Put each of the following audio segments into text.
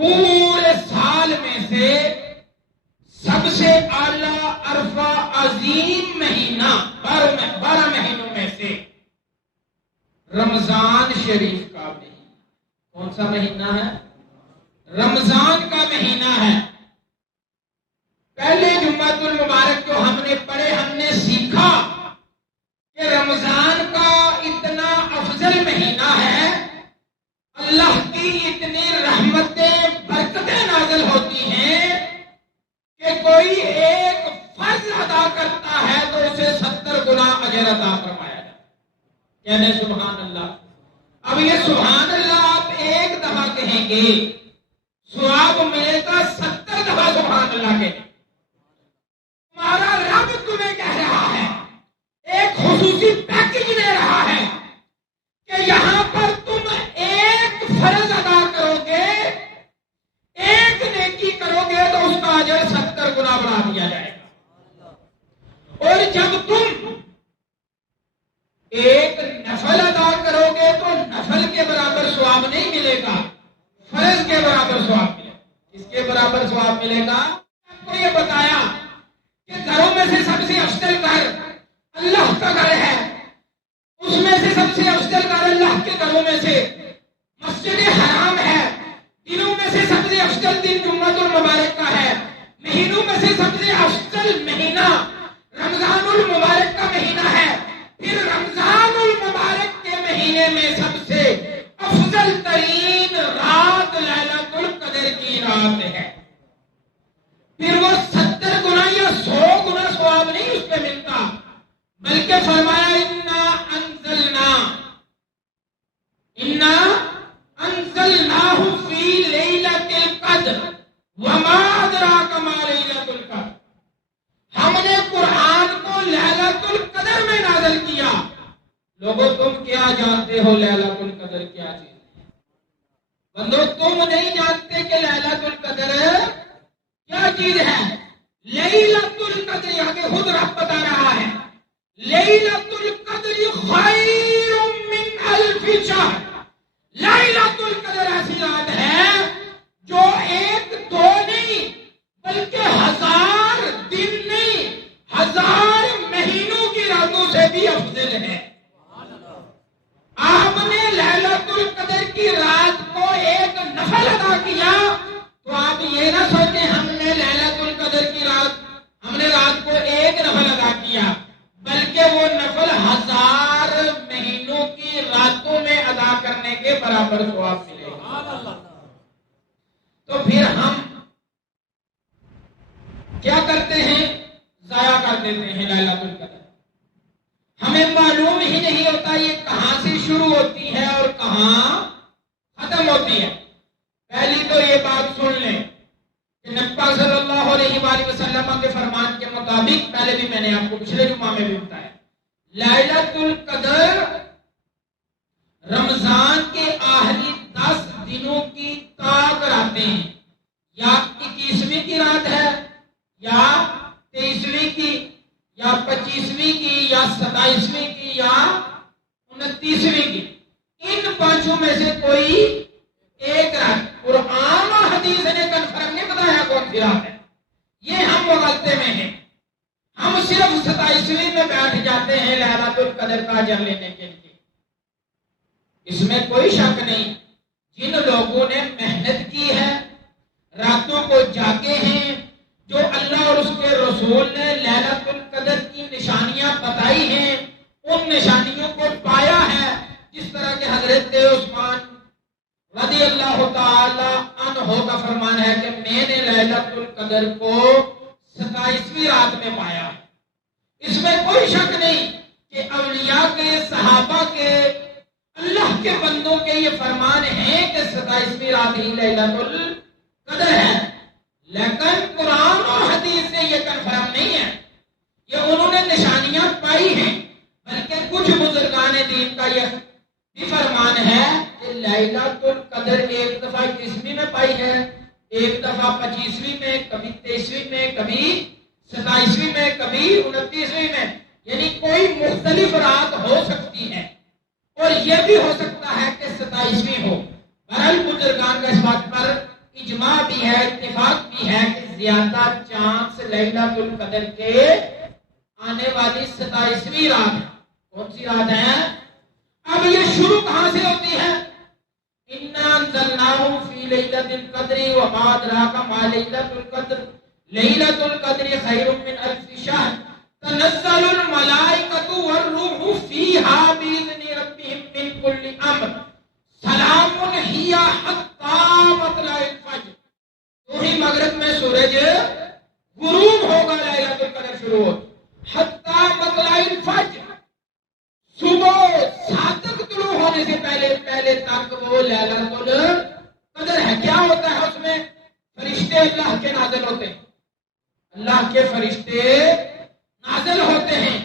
پورے سال میں سے سب سے اعلیٰ عرفہ عظیم مہینہ 12 مہینوں میں سے رمضان شریف کا مہینہ. کون سا مہینہ ہے؟ رمضان کا مہینہ ہے. پہلے جمعۃ المبارک جو ہم نے پڑھے، ہم نے سیکھا کہ رمضان کا اتنا افضل مہینہ ہے، اللہ کی اتنی رحمتیں برکتیں نازل ہوتی ہیں کہ کوئی ایک فرض ادا کرتا ہے تو اسے 70 گنا اجر عطا فرمایا جاتا ہے. کہنے سبحان اللہ. اب یہ سبحان اللہ آپ ایک دفعہ کہیں گے، ثواب ملے گا 70 دفعہ سبحان اللہ کے. تمہارا رب تمہیں کہہ رہا ہے، ایک خصوصی پیکج دے رہا ہے کہ یہاں پر تم ایک فرض ادا کرو گے، ایک نیکی کرو گے تو اس کا اجر 70 گنا بڑھا دیا جائے گا. اور جب تم ایک نفل ادا کرو گے تو نفل کے برابر ثواب نہیں ملے گا، فرض کے برابر ثواب ملے گا. اس کے برابر ثواب ملے گا. آپ کو یہ بتایا کہ گھروں میں سے سب سے افضل گھر اللہ کا گھر ہے. اس میں سے سب سے افضل گھر اللہ کے گھروں میں سے مسجد حرام ہے. دنوں میں سے سب سے افضل دن جمعۃ المبارک کا ہے. مہینوں میں سے سب سے افضل مہینہ رمضان المبارک کا مہینہ ہے. پھر رمضان المبارک کے مہینے میں سب سے افضل ترین رات لیلۃ القدر کی رات ہے. پھر وہ 70 گنا یا 100 گنا ثواب نہیں اس پہ ملتا، بلکہ فرمایا انا انزلناہ فی لیلۃ القدر وما ادراک ما لیلۃ القدر. ہم نے قرآن کو لیلۃ القدر میں نازل کیا. لوگوں تم کیا جانتے ہو لیلۃ القدر کیا چیز ہے؟ بندو تم نہیں جانتے کہ لیلۃ القدر کیا چیز ہے. لیلۃ القدر یعنی خود رب بتا رہا ہے، لیلۃ القدر خیر من الف شہر. لیلۃ القدر ایسی رات ہے جو ایک دو نہیں بلکہ 1000 دن نہیں 1000 مہینوں کی راتوں سے بھی افضل ہے. آپ نے لیلۃ القدر کی رات کو ایک نفل ادا کیا تو آپ یہ نہ سوچیں ہم نے لیلۃ القدر کی ہم نے رات کو ایک نفل ادا کیا، بلکہ وہ نفل 1000 مہینوں کی راتوں میں ادا کرنے کے برابر ثواب ملے گا. تو پھر ہم کیا کرتے ہیں؟ ضائع کر دیتے ہیں لیلۃ القدر. ہمیں معلوم ہی نہیں ہوتا یہ کہاں سے شروع ہوتی ہے اور کہاں ختم ہوتی ہے. پہلی تو یہ بات سن لیں کہ نبی پاک صلی اللہ علیہ وآلہ وسلم کے فرمان کے مطابق، پہلے بھی میں نے آپ کو پچھلے جمعہ میں بھی بتایا، لیلۃ القدر رمضان کے آخری 10 دنوں کی تاک راتیں ہیں. یا 21ویں کی رات ہے، یا 23ویں کی، یا 25ویں کی، یا 27ویں کی، یا 29ویں کی. ان پانچوں میں سے کوئی ایک رات. قرآن اور حدیث نے کنفرم نہیں بتایا کون سی رات ہے. یہ ہم مغالطے میں ہیں. ہم صرف 27ویں میں بیٹھ جاتے ہیں لیلۃ القدر کا اجر لینے کے لیے. اس میں کوئی شک نہیں، جن لوگوں نے محنت کی ہے، راتوں کو جاگے ہیں، جو اللہ اور اس کے رسول نے لیلۃ القدر کی نشانیاں بتائی ہیں، ان نشانیوں کو پایا ہے. جس طرح کہ حضرت عثمان رضی اللہ تعالی عنہ کا فرمان ہے کہ میں نے لیلۃ القدر کو 27ویں رات میں پایا. اس میں کوئی شک نہیں کہ اولیاء کے، صحابہ کے، اللہ کے بندوں کے یہ فرمان ہے کہ 27ویں رات ہی لیلۃ القدر ہے. لیکن قرآن اور حدیث سے یہ کنفرم نہیں ہے. یہ انہوں نے نشانیاں پائی ہیں، بلکہ کچھ بزرگان دین کا یہ بھی فرمان ہے کہ لیلۃ القدر ایک دفعہ 21ویں میں پائی ہے، ایک دفعہ 25ویں میں، کبھی 23ویں میں، کبھی 27ویں میں، کبھی 29ویں میں. یعنی کوئی مختلف رات ہو سکتی ہے، اور یہ بھی ہو سکتا ہے کہ 27ویں ہو. بہرحال بزرگان کا اس بات پر اجماع اجماع بھی ہے، اتفاق بھی ہے کہ زیادہ چانس لیلۃ القدر کے آنے والی 27ویں رات ہے۔ کون سی رات ہے؟ اب یہ شروع کہاں سے ہوتی ہے؟ اِنَّا أَنزَلْنَاهُ فِي لَيْلَةِ الْقَدْرِ وَمَا أَدْرَاكَ مَا لَيْلَةُ الْقَدْرِ لَيْلَةُ الْقَدْرِ خَيْرٌ مِّنْ أَلْفِ شَهْرٍ تَنَزَّلُ الْمَلَائِكَةُ وَالرُّوحُ فِيهَا بِإِذْنِ رَبِّهِم مِّن كُلِّ أَمْرٍ سَلَامٌ هِيَ حَتَّىٰ مَطْلَعِ الْفَجْرِ۔ تو ہی مغرب میں سورج غروب ہوگا، لیلۃ القدر شروع ہو حتیٰ مطلع الفجر، صبح صادق طلوع ہونے سے پہلے تک وہ لیلۃ القدر ہے۔ کیا ہوتا ہے اس میں؟ فرشتے اللہ کے نازل ہوتے ہیں، اللہ کے فرشتے نازل ہوتے ہیں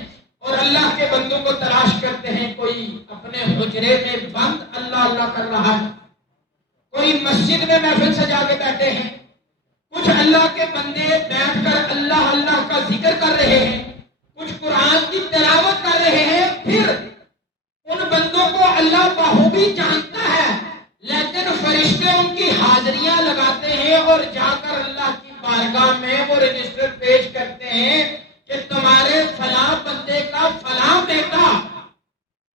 اور اللہ کے بندوں کو تلاش کرتے ہیں۔ کوئی اپنے حجرے میں بند اللہ اللہ کر رہا ہے، کوئی مسجد میں محفل سجا کے بیٹھے ہیں، کچھ اللہ کے بندے بیٹھ کر اللہ اللہ کا ذکر کر رہے ہیں، کچھ قرآن کی تلاوت کر رہے ہیں۔ پھر ان بندوں کو اللہ بخوبی جانتا ہے، لیکن فرشتے ان کی حاضریاں لگاتے ہیں اور جا کر اللہ کی بارگاہ میں وہ رجسٹر پیش کرتے ہیں کہ تمہارے فلاں بندے کا فلاں بیٹا،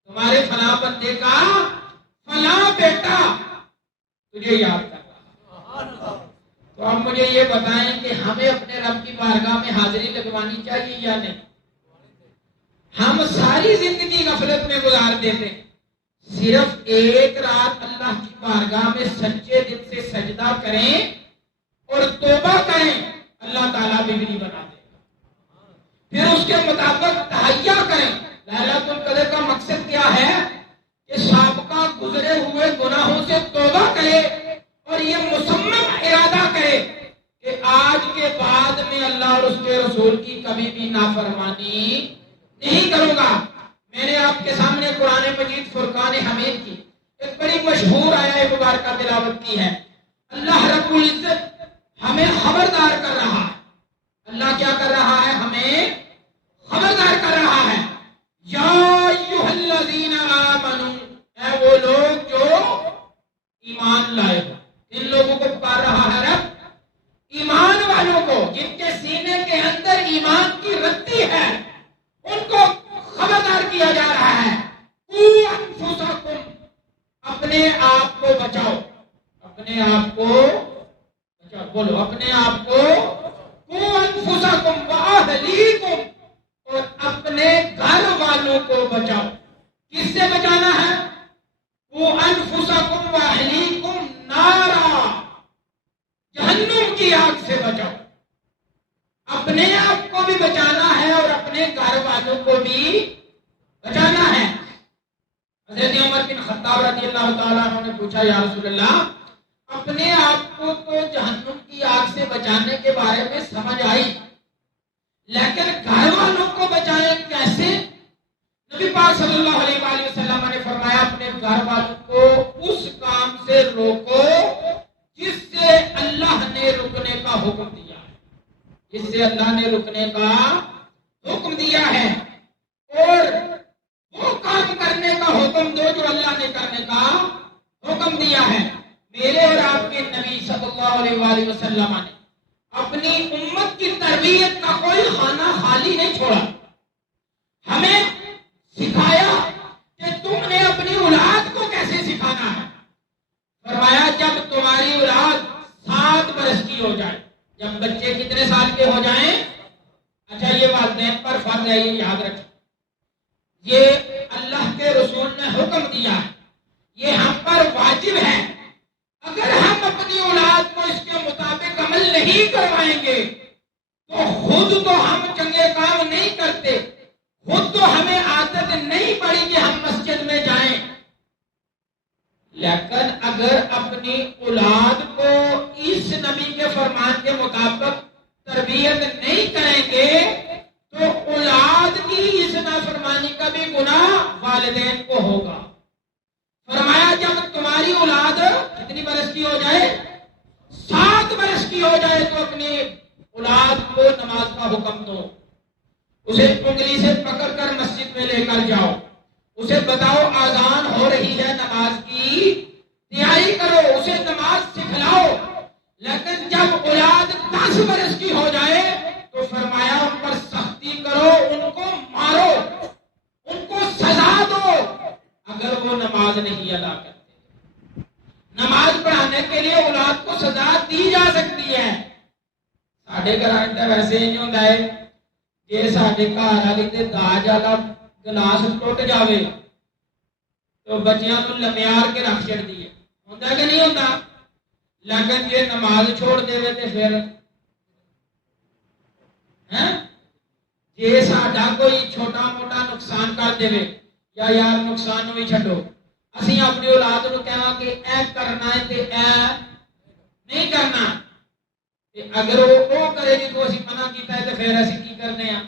تمہارے فلاں بندے کا فلاں بیٹا تجھے یاد کر رہا۔ تو آپ مجھے یہ بتائیں کہ ہمیں اپنے رب کی بارگاہ میں حاضری لگوانی چاہیے یا نہیں؟ ہم ساری زندگی غفلت میں گزار دیتے ہیں، صرف ایک رات اللہ کی بارگاہ میں سچے دل سے سجدہ کریں اور توبہ کریں، اللہ تعالیٰ بگڑی بنا دے گا۔ پھر اس کے مطابق تہیہ کریں۔ لیلۃ القدر کا مقصد کیا ہے؟ کہ سابقہ گزرے ہوئے گناہوں سے توبہ کرے اور یہ مصمم ارادہ کرے کہ آج کے بعد میں اللہ اور اس کے رسول کی کبھی بھی نافرمانی نہیں کروں گا۔ میں نے آپ کے سامنے قرآن مجید فرقان حمید کی ایک بڑی مشہور آیت مبارکہ تلاوت کی ہے۔ اللہ رب العزت ہمیں خبردار کر رہا ہے۔ اللہ کیا کر رہا ہے؟ ہمیں خبردار کر رہا ہے۔ یا ایھا الذین آمنوا، اے وہ لوگ جو ایمان لائے ہو۔ ان لوگوں کو پکار رہا ہے رب، ایمان والوں کو، جن کے سینے کے اندر ایمان کی رتی ہے، ان کو خبردار کیا جا رہا ہے۔ قوا انفسکم، اپنے آپ کو بچاؤ، اپنے آپ کو بچاؤ، بولو اپنے آپ کو، قوا انفسکم واہلیکم، اور اپنے گھر والوں کو بچاؤ۔ کس سے بچانا ہے؟ قوا انفسکم واہلیکم نارا، جہنم کی آگ سے بچاؤ۔ اپنے آپ کو بھی بچانا ہے اور اپنے گھر والوں کو بھی بچانا ہے۔ حضرت عمر بن خطاب رضی اللہ تعالیٰ عنہ نے پوچھا، یا رسول اللہ، اپنے آپ کو تو جہنم کی آگ سے بچانے کے بارے میں سمجھ آئی، لیکن گھر والوں کو بچائیں کیسے؟ نبی پاک صلی اللہ علیہ وآلہ وسلم نے فرمایا، اپنے گھر والوں کو اس کام سے روکو جس سے اللہ نے رکنے کا حکم دیا ہے، جس سے اللہ نے رکنے کا حکم دیا ہے، اور وہ کام کرنے کا حکم دو جو اللہ نے کرنے کا حکم دیا ہے۔ میرے اور آپ کے نبی صلی اللہ علیہ وآلہ وسلم نے اپنی امت کی تربیت کا کوئی خانہ خالی نہیں چھوڑا۔ ہمیں سکھایا کہ تم نے اپنی اولاد کو کیسے سکھانا ہے۔ فرمایا جب تمہاری اولاد 7 برس کی ہو جائے، جب بچے کتنے سال کے ہو جائیں، اچھا یہ والدین پر فرض ہے، یہ یاد رکھیں، یہ اللہ کے رسول نے حکم دیا ہے، یہ ہم پر واجب ہے۔ اگر ہم اپنی اولاد کو اس کے مطابق عمل نہیں کروائیں گے تو خود تو ہم چنگے کام نہیں کرتے، خود تو ہمیں عادت نہیں پڑی کہ ہم مسجد میں جائیں، لیکن اگر اپنی اولاد کو اس نبی کے فرمان کے مطابق تربیت نہیں کریں گے تو اولاد کی اس نافرمانی کا بھی گناہ والدین کو ہوگا۔ فرمایا جب تمہاری اولاد کتنی برس کی ہو جائے، 7 برس کی ہو جائے، تو اپنی اولاد کو نماز کا حکم دو، اسے انگلی سے پکڑ کر مسجد میں لے کر جاؤ، اسے بتاؤ آذان ہو رہی ہے، نماز کی تیاری کرو، اسے نماز سکھلاؤ، لیکن اولاد 10 برس کی ہو جائے تو فرمایا ان پر سختی کرو، ان کو مارو، ان کو سزا دو اگر وہ نماز نہیں ادا کرتے۔ نماز پڑھانے کے لیے اولاد کو سزا دی جا سکتی ہے۔ ساڈے گھر ویسے ہی نہیں ہوتا ہے کہ ساڈے گھر والی تے داج والا گلاس ٹوٹ جاوے تو بچیاں نوں لمیار کے رکھ چھڑ دیے، ہوتا کہ نہیں ہوتا؟ لیکن جی نماز چھوڑ دے تے پھر جی ساڈا کوئی چھوٹا موٹا نقصان کر دے یا یار نقصان نو ہی چھڈو، اسی اپنی اولاد نو کہاں کہ اے کرنا ہے تے اے نہیں کرنا، اگر وہ کرے گی تو اسی منع کیتا ہے تو پھر اسی کی کرنے ہیں؟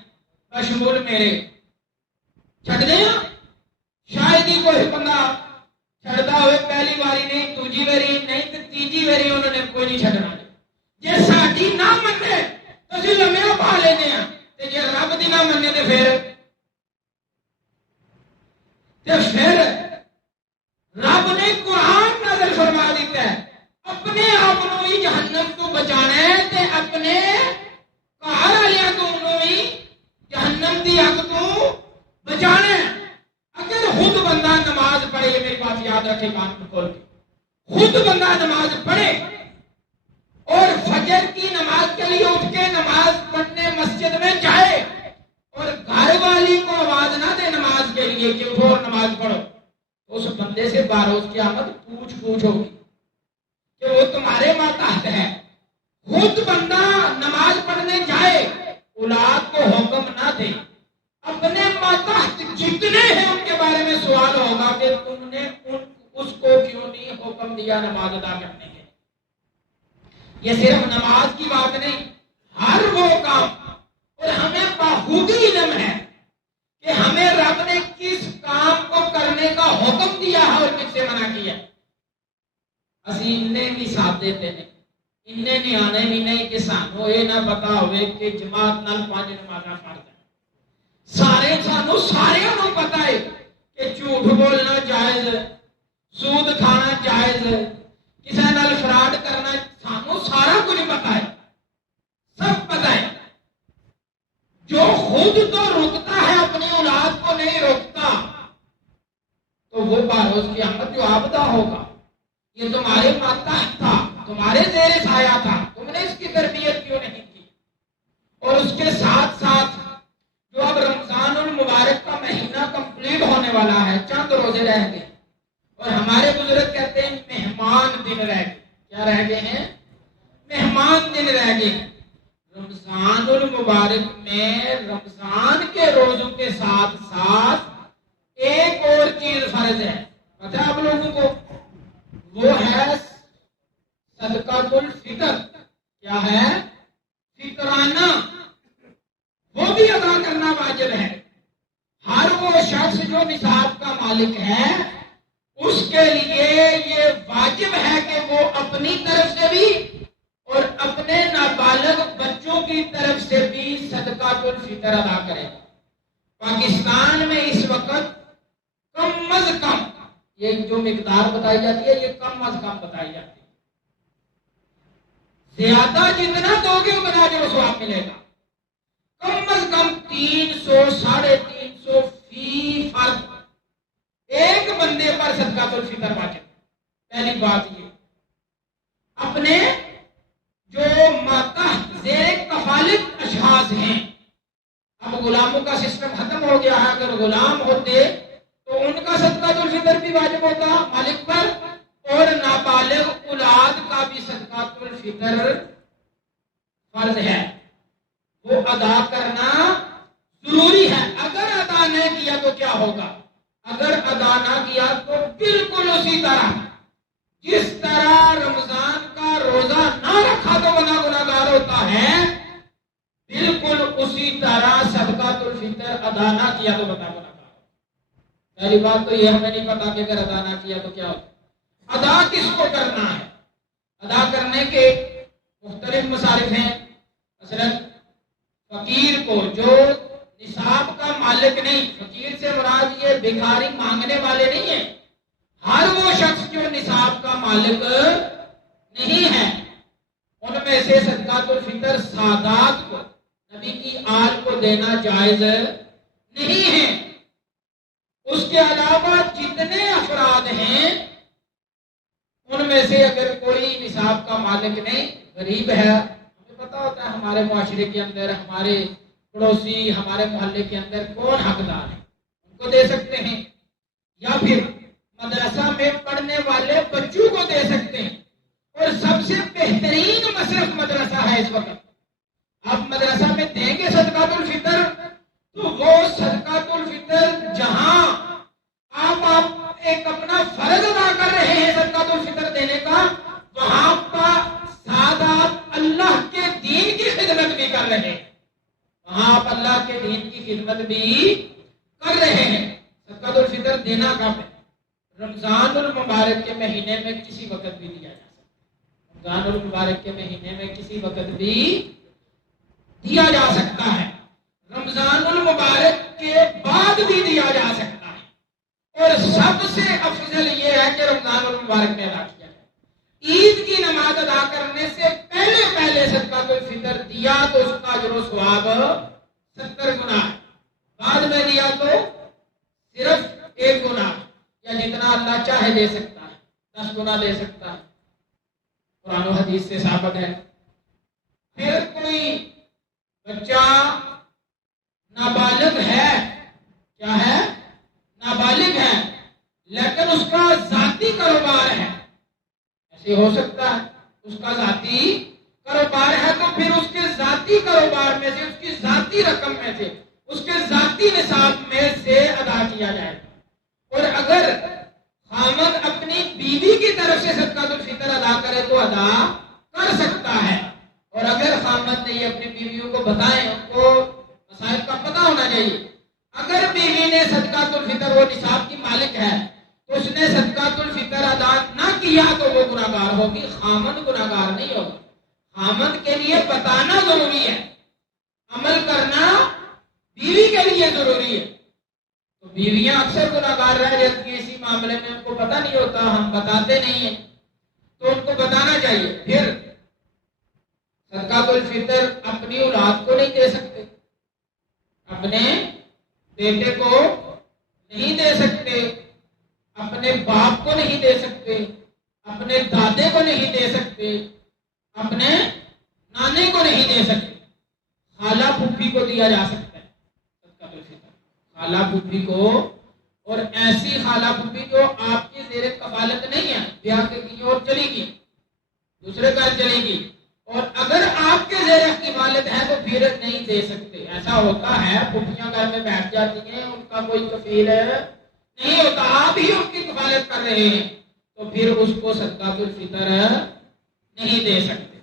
بشمول میرے چھڈ دے ہاں۔ شاید ہی کوئی بندہ چھڑتا ہوئے پہلی باری نہیں، دوجی باری نہیں تو تیجی باری انہوں نے کوئی نہیں چھڈنا۔ جی ساڈی نہ منے تو اسی لمیا پا لینے ہیں، جی رب دی نہ منے تو پھر رب نے قرآن نازل فرما دیتا ہے اپنے آپ کو ہی جہنم تو بچانا ہے تے اپنے گھر والوں کو ہی جہنم دی اگ تو بچانا ہے۔ اگر خود بندہ نماز پڑھے، یہ میری بات یاد رکھے کان کو کھول کے، خود بندہ نماز پڑھے اور فجر کی نماز کے لیے اٹھ کے نماز پڑھنے مسجد میں جائے اور گھر والی کو آواز نہ دے نماز کے لیے کہ اٹھو اور نماز پڑھو، اس بندے سے باروز قیامت پوچھ ہوگی کہ وہ تمہارے ماتحت ہے۔ خود بندہ نماز پڑھنے جائے، اولاد کو حکم نہ دے، اپنے ماتحت جتنے ہیں ان کے بارے میں سوال ہوگا کہ تم نے اس کو کیوں نہیں حکم دیا نماز ادا کرنے کے۔ یہ صرف نماز کی بات نہیں، ہر وہ کام، اور ہمیں بخوبی علم ہے کہ ہمیں رب نے کس کام کو کرنے کا حکم دیا ہے اور کس سے منع کیا۔ اسی انہیں بھی ساتھ دیتے ہیں، انہیں نیانے بھی نہیں کہ سانو یہ نہ پتا ہوئے کہ جماعت نال 5 نمازاں فرض ہے۔ سانو سارے نو پتا ہے کہ جھوٹ بولنا جائز، سود کھانا جائز، کسی نال فراڈ کرنا، سانو سارا کچھ پتا ہے، سب پتا ہے۔ جو خود تو رکتا ہے اپنی اولاد کو نہیں روکتا تو وہ باروز قیامت جو آبدہ ہوگا۔ یہ تمہارے ماتحت تھا، تمہارے زیر سایہ تھا، تم نے اس کی تربیت کیوں نہیں کی؟ اور اس کے ساتھ ساتھ جو اب رمضان المبارک کا مہینہ کمپلیٹ ہونے والا ہے، چند روزے رہ گئے اور ہمارے بزرگ کہتے ہیں مہمان دن رہ گئے۔ کیا رہ گئے ہیں؟ مہمان دن رہ گئے۔ رمضان المبارک میں رمضان کے روزوں کے ساتھ ساتھ ایک اور چیز فرض ہے، پتہ ہے آپ لوگوں کو؟ وہ ہے صدقۃ الفطر۔ کیا ہے؟ فطرانہ، وہ بھی ادا کرنا واجب ہے۔ ہر وہ شخص جو نصاب کا مالک ہے اس کے لیے یہ واجب ہے کہ وہ اپنی طرف سے بھی اور اپنے نابالغ بچوں کی طرف سے بھی صدقۃ الفطر ادا کرے۔ پاکستان میں اس وقت کم از کم یہ جو مقدار بتائی جاتی ہے یہ کم از کم بتائی جاتی ہے، زیادہ جتنا دو گے اتنا جو ثواب ملے گا۔ کم از کم 300 350 فی فرد ایک بندے پر صدقۃ الفطر واجب۔ پہلی بات یہ، اپنے جو ماتحت زیر کفالت اشخاص ہیں، اب غلاموں کا سسٹم ختم ہو گیا ہے، اگر غلام ہوتے تو ان کا صدقۃ الفطر بھی واجب ہوتا مالک پر، اور نابالغ اولاد کا بھی صدقۃ الفطر فرض ہے، وہ ادا کرنا ضروری ہے۔ اگر ادا نہیں کیا تو کیا ہوگا؟ اگر ادا نہ کیا تو بالکل اسی طرح جس طرح رمضان کا روزہ نہ رکھا تو بندہ گناہگار ہوتا ہے، بالکل اسی طرح صدقۃ الفطر ادا نہ کیا تو بندہ گناہگار۔ پہلی بات تو یہ ہمیں نہیں پتا کہ اگر ادا نہ کیا تو کیا ہوگا۔ ادا کس کو کرنا ہے؟ ادا کرنے کے مختلف مصارف ہیں۔ مثلا فقیر کو جو نصاب کا مالک نہیں، فقیر سے مراد یہ بھکاری مانگنے والے نہیں ہیں، ہر وہ شخص جو نصاب کا مالک نہیں ہے، ان میں سے صدقۃ الفطر سادات کو، نبی کی آل کو دینا جائز نہیں ہے۔ اس کے علاوہ جتنے افراد ہیں ان میں سے اگر کوئی نصاب کا مالک نہیں، غریب ہے، ہمیں پتا ہوتا ہے ہمارے معاشرے کے اندر، ہمارے پڑوسی، ہمارے محلے کے اندر کون حقدار ہے، ان کو دے سکتے ہیں، یا پھر مدرسہ میں پڑھنے والے بچوں کو دے سکتے ہیں۔ اور سب سے بہترین مصرف مدرسہ ہے اس وقت۔ آپ مدرسہ میں دیں گے صدقۃ الفطر تو وہ صدقۃ الفطر جہاں آپ ایک اپنا فرض ادا کر رہے ہیں صدقۃ الفطر دینے کا، وہاں پر ساتھ آپ اللہ کے دین کی خدمت بھی کر رہے ہیں، وہاں آپ اللہ کے دین کی خدمت بھی کر رہے ہیں۔ صدقۃ الفطر دینا کب ہے؟ رمضان المبارک کے مہینے میں کسی وقت بھی دیا جا سکتا ہے، رمضان المبارک کے مہینے میں کسی وقت بھی دیا جا سکتا ہے، رمضان المبارک کے بعد بھی دیا جا سکتا ہے، اور سب سے افضل یہ ہے کہ رمضان المبارک میں ادا کیا جائے۔ عید کی نماز ادا کرنے سے پہلے صدقۃ الفطر دیا تو اس کا اجر و ثواب 70 گنا ہے، بعد میں دیا تو صرف 1 گنا، یا جتنا اللہ چاہے دے سکتا ہے، 10 گنا دے سکتا ہے، قرآن و حدیث سے ثابت ہے۔ پھر کوئی بچہ نابالغ ہے، کیا ہے؟ نابالغ ہے، لیکن اس کا ذاتی کاروبار ہے، ایسے ہو سکتا ہے اس کا ذاتی کاروبار ہے، تو پھر اس کے ذاتی کاروبار میں سے، اس کی ذاتی رقم میں سے، اس کے ذاتی نصاب میں سے ادا کیا جائے گا۔ اور اگر خامد اپنی بیوی کی طرف سے صدقۃ الفطر ادا کرے تو ادا کر سکتا ہے، اور اگر خامد نے یہ اپنی بیویوں کو بتائیں، ان کو مسائل کا پتہ ہونا چاہیے۔ اگر بیوی نے صدقۃ الفطر، وہ نصاب کی مالک ہے، تو اس نے صدقۃ الفطر ادا نہ کیا تو وہ گناہگار ہوگی، خامد گناہگار نہیں ہوگا۔ خامد کے لیے بتانا ضروری ہے، عمل کرنا بیوی کے لیے ضروری ہے۔ تو بیویاں اکثر گناہگار رہ جاتی ہیں اسی معاملے میں، ان کو پتہ نہیں ہوتا، ہم بتاتے نہیں ہیں، تو ان کو بتانا چاہیے۔ پھر صدقۃ الفطر اپنی اولاد کو نہیں دے سکتے، اپنے بیٹے کو نہیں دے سکتے، اپنے باپ کو نہیں دے سکتے، اپنے دادے کو نہیں دے سکتے، اپنے نانے کو نہیں دے سکتے، خالہ پھوپھی کو دیا جا سکتا ہے صدقۃ الفطر، خالہ پھوپھی کو، اور ایسی خالہ پھوپھی جو آپ کی زیر کفالت نہیں ہے، بیاہ کے کی اور چلی گئی، دوسرے گھر چلی گئی، اور اگر آپ کے زیر کفالت ہے تو پھر نہیں دے سکتے۔ ایسا ہوتا ہے پھوپھیاں گھر میں بیٹھ جاتی ہیں، ان کا کوئی کفیل نہیں ہوتا، آپ ہی ان کی کفالت کر رہے ہیں، تو پھر اس کو صدقۃ الفطر نہیں دے سکتے۔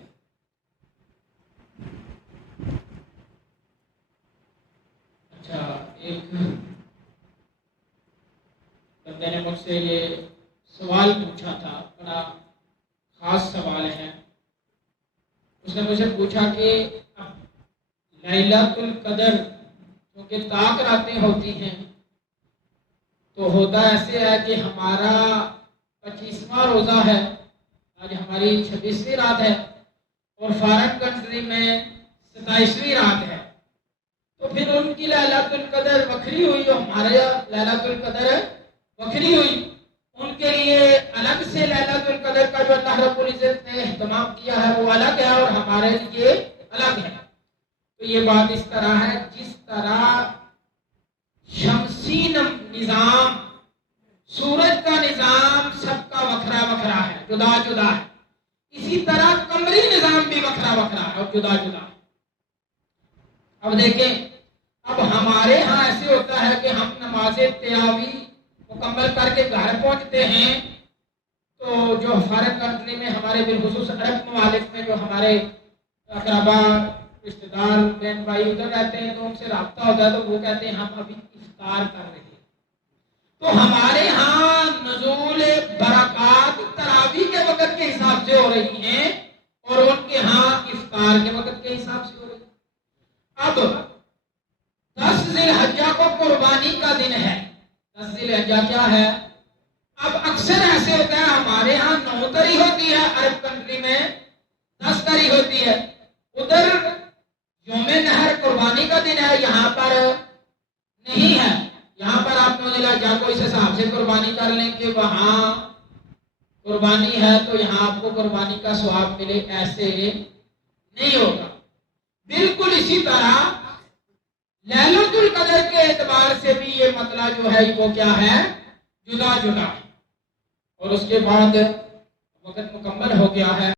اچھا، ایک بندے نے مجھ سے یہ سوال پوچھا تھا، بڑا خاص سوال ہے۔ اس نے مجھے پوچھا کہ لیلۃ القدر کیونکہ طاق راتیں ہوتی ہیں، تو ہوتا ایسے ہے کہ ہمارا 25واں روزہ ہے، آج ہماری 26ویں رات ہے، اور فارن کنٹری میں 27ویں رات ہے، تو پھر ان کی لیلۃ القدر وکھری ہوئی اور ہمارے لیلۃ القدر وکھری ہوئی۔ ان کے لیے الگ سے لیلۃ القدر کا جو اللہ رب العزت نے اہتمام کیا ہے وہ الگ ہے، اور ہمارے لیے الگ ہے۔ تو یہ بات اس طرح ہے، جس طرح شمسی نظام، سورج کا نظام سب کا وکھرا وکھرا ہے، جدا جدا ہے، اسی طرح قمری نظام بھی وکھرا وکھرا ہے اور جدا جدا ہے۔ اب دیکھیں، اب ہمارے ہاں ایسے ہوتا ہے کہ ہم نماز تراویح مکمل کر کے گھر پہنچتے ہیں، تو جو فارن کنٹری میں ہمارے بالخصوص عرب ممالک میں جو ہمارے اقربا رشتے دار بہن بھائی ادھر رہتے ہیں، تو ان سے رابطہ ہوتا ہے، تو وہ کہتے ہیں ہم ابھی افطار کر رہے ہیں۔ تو ہمارے ہاں نزول برکات تراویح کے وقت کے حساب سے ہو رہی ہیں، اور ان کے ہاں افطار کے وقت کے حساب سے ہو رہی ہیں۔ اب 10 ذی الحجہ کو قربانی کا دن ہے۔ 10 ذی الحجہ کیا ہے؟ اب اکثر ایسے ہوتا ہے، ہمارے ہاں 9 تاریخ ہوتی ہے، عرب کنٹری میں 10 تاریخ ہوتی ہے۔ ہے. ادھر یوم نہر قربانی کا دن ہے، یہاں پر نہیں ہے. یہاں پر آپ نوزیلا جا کو اس حساب سے قربانی کر لیں کہ وہاں قربانی ہے تو یہاں آپ کو قربانی کا ثواب ملے، ایسے نہیں ہوگا. بالکل اسی طرح لیلۃ القدر کے اعتبار سے بھی یہ مسئلہ جو ہے وہ کیا ہے، جدا جدا. اور اس کے بعد وقت مکمل ہو گیا ہے.